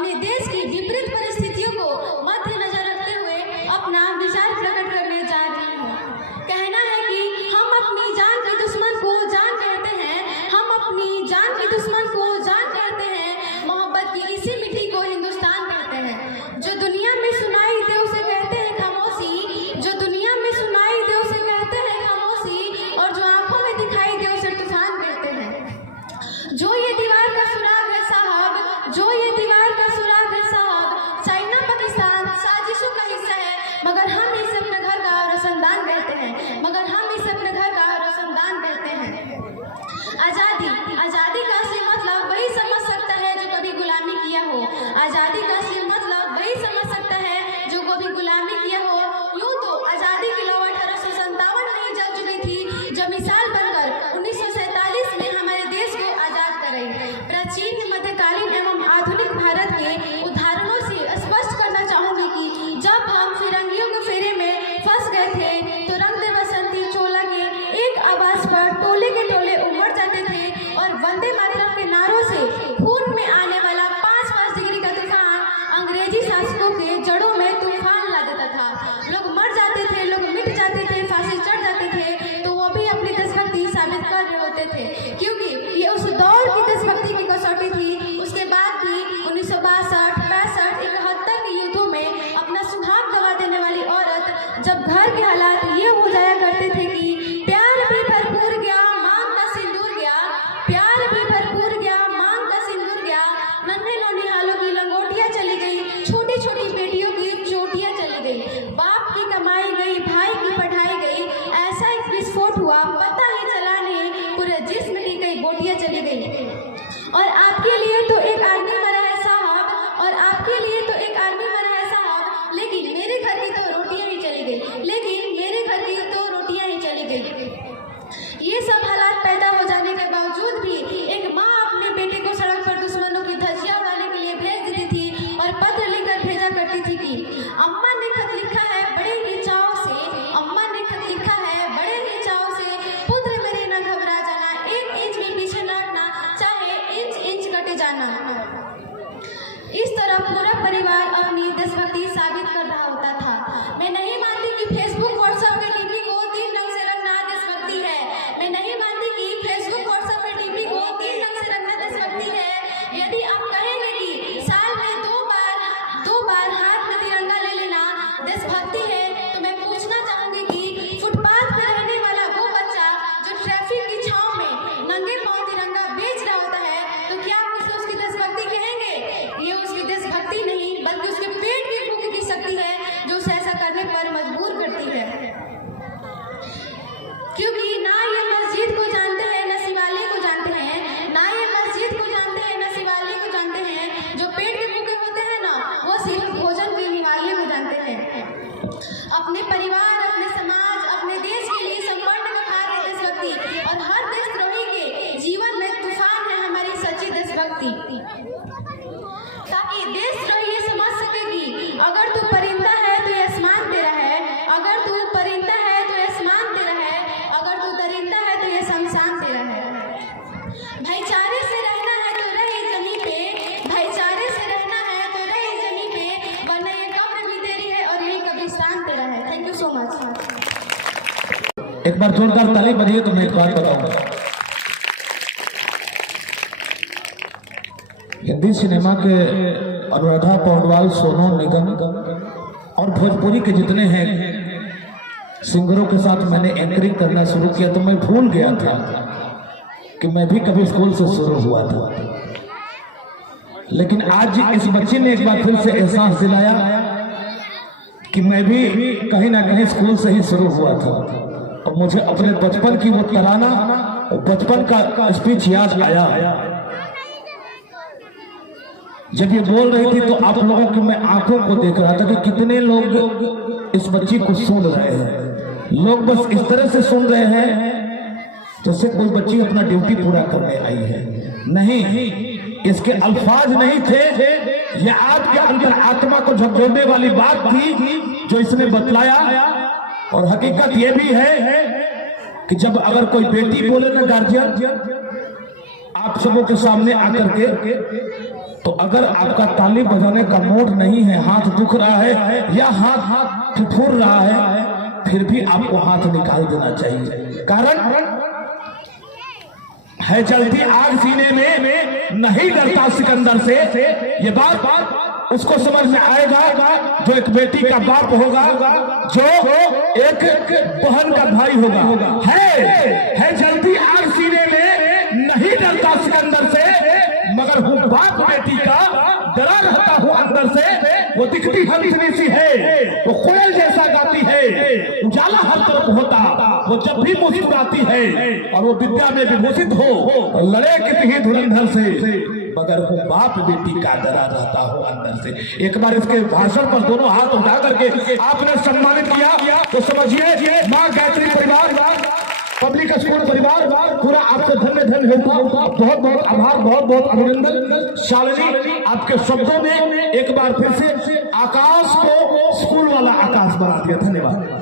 अपने देश की विपरीत परिस्थितियों को मद्देनजर रखते हुए अपना विचार प्रकट करने जा रही हूँ। कहना है कि हम अपनी जान के दुश्मन को जान कहते हैं, हम अपनी जान के दुश्मन को जान कहते हैं, मोहब्बत की इसी मिट्टी को हिंदुस्तान कहते हैं। जो दुनिया में सुनाई दे उसे कहते हैं खामोशी, जो दुनिया में सुनाई दे उसे कहते हैं खामोशी, और जो आंखों में दिखाई दे उसे तूफान कहते हैं। जो ये दीवार का सुराग है साहब, जो ये दीवार का सुराग है साहब, चाइना पाकिस्तान साजिशों का हिस्सा है, मगर हम इसे अपने घर का रोशनदान कहते हैं, मगर हम इसे अपने घर का रोशनदान कहते हैं। आज़ादी, आज़ादी का असली मतलब वही समझ सकता है जो कभी गुलामी किया हो। आज़ादी का असली मतलब वही समझ सकता है जो कभी गुलामी किया हो। यूँ तो आज़ादी की लौ 1857 में ही जल चुकी थी, जो मिसाल बनकर 1947 में हमारे देश को आज़ाद कराई। प्राचीन मध्यकालीन एवं आधुनिक भारत के उदाहरणों से स्पष्ट करना चाहूँगी कि जब हम फिरंगियों के फेरे में फंस गए थे तो रंग दे बसंती चोला के एक आवाज पर टोले के टोले उमड़ जाते थे और वंदे मातरम के नारों से खून में आने वाला 5-5 डिग्री का तूफान अंग्रेजी शासकों के जड़ों में तूफान ला देता था। लोग मर जाते थे, लोग मिट जाते थे, फांसी चढ़ जाते थे, तो वो भी अपनी देशभक्ति साबित कर रहे होते थे, क्योंकि ये उस दौर की देशभक्ति की कसौटी थी। उसके बाद भी 1962, 65, 71 के युद्धों में अपना सुहाग गवा देने वाली औरत जब घर के हालात ये हो जाया करते थे कि प्यार भी भरपूर गया, मांग का सिंदूर गया, प्यार भी भरपूर गया, मांग का सिंदूर गया, नन्हे नौनिहालों की लंगोटियां चली गई, छोटी छोटी बेटियों की चोटियां चली गई, बाप की कमाई गई, भाई की पढ़ाई गई, ऐसा एक विस्फोट हुआ पता ही चला नहीं, पूरे जिस्म की कई बोटियां चली गई। और आपके लिए तो एक आदमी मरा है साहब, और आपके लिए तो एक आदमी मरा है साहब, लेकिन मेरे घर की तो रोटियां ही चली गई, लेकिन मेरे घर की तो रोटियां ही चली गई। ये सब हालात पैदा हो जाने के बावजूद भी एक माँ अपने बेटे को सड़क पर दुश्मनों की धज्जियां उड़ाने के लिए भेज देती थी और पत्र लिखकर भेजा करती थी कि अम्मा ने खत लिखा है बड़े ही चाव से, अम्मा ने खत लिखा है बड़े ही चाव से, पुत्र मेरे न घबरा जाना, 1 इंच भी पीछे न हटना, चाहे इंच इंच कटे जाना। इस तरह पूरा परिवार अपनी देशभक्ति साबित कर रहा होता था। मैं नहीं मानती कि फेसबुक व्हाट्सएप के डीपी को 3 रंग से रंगना देशभक्ति है। मैं नहीं मानती कि फेसबुक व्हाट्सएप के डीपी को 3 रंग से रंगना देशभक्ति है। यदि आप कहेंगे कि साल में 2 बार हाथ में तिरंगा ले लेना देशभक्ति है, तो मैं पूछना चाहूंगी कि फुटपाथ पर रहने वाला वो बच्चा जो ट्रैफिक की छांव में नंगे पांव तिरंगा बेच रहा होता है, तो क्या आप इसे उसकी देशभक्ति कहेंगे? ये उसकी देशभक्ति नहीं बल्कि उसके पेट की भूख की शक्ति है जो उसे ऐसा करने पर मजबूर करती है। क्योंकि ना ये मस्जिद को जानते हैं ना शिवालय को जानते हैं, ना ये मस्जिद को जानते हैं ना शिवालय को जानते हैं, जो पेट के भूखे होते हैं ना वो सिर्फ भोजन के निवाले को जानते हैं। अपने परिवार, अपने समाज, अपने देश के लिए संपन्न वफा है देशभक्ति, और हर देशद्रोही के जीवन में तूफान है हमारी सच्ची देशभक्ति। ताकि देशद्रोही ये समझ सके कि अगर तू परिंदा है तो ये आसमान तेरा है, अगर तू परिंदा है तो ये आसमान तेरा है, अगर तू दरिंदा है तो ये शमशान तेरा है। भाईचारे से रहना है तो रहे जमीन पे, भाईचारे से रहना है तो रहे जमीन पे, वरना ये कब्र भी तेरी है और यही कब्रिस्तान तेरा है। Thank you so much. एक बार जोरदार ताली बजाइए। तो मैं एक बात बताऊंगा, हिंदी सिनेमा के अनुराधा पौडवाल, सोनू निगम और भोजपुरी के जितने हैं सिंगरों के साथ मैंने एंकरिंग करना शुरू किया तो मैं भूल गया था कि मैं भी कभी स्कूल से शुरू हुआ था। लेकिन आज इस बच्चे ने एक बार फिर से एहसास दिलाया कि मैं भी कहीं ना कहीं स्कूल से ही शुरू हुआ था, और मुझे अपने बचपन की वो तराना, बचपन का स्पीच याद आया। जब ये बोल रही थी तो आप लोगों की मैं आंखों को देख रहा था कि कितने लोग इस बच्ची को सुन रहे हैं। लोग बस इस तरह से सुन रहे हैं जैसे कोई बच्ची अपना ड्यूटी पूरा करने आई है। नहीं, इसके अल्फाज नहीं थे, ये आपके अंदर आत्मा को झकझोरने वाली बात थी जो इसने बतलाया। और हकीकत ये भी है कि जब अगर कोई बेटी बोले ना गार्जियन, आप सबों के सामने आकर के, तो अगर आपका ताली बजाने का मूड नहीं है, हाथ दुख रहा है या हाथ ठिठुर रहा है, फिर भी आपको हाथ निकाल देना चाहिए। कारण है चलती आग सीने में नहीं डरता सिकंदर से। ये बात उसको समझ में आएगा जो एक बेटी का बाप होगा, जो एक बहन का भाई होगा। है जलती आग सीने में नहीं डरता सिकंदर से, मगर हूँ बाप बेटी का, डरा रहता हूँ अंदर से। वो दिखती हंसनी सी है, वो कोयल जैसा गाती है, उजाला हर तरफ होता, वो जब भी मुस्कुराती है, और वो विद्या में विभूषित हो, लड़े कितनी धुरंधर से, मगर वो बाप बेटी का डरा रहता हूँ अंदर से। एक बार इसके भाषण पर दोनों हाथ उठा करके आपने सम्मानित किया, तो समझिए माँ गायत्री परिवार, पब्लिक स्कूल परिवार पूरा आपको धन्य धन्य होता। बहुत बहुत आभार, बहुत बहुत अभिनंदन। शालिनी, आपके शब्दों में एक बार फिर से आकाश को स्कूल वाला आकाश बना दिया। धन्यवाद।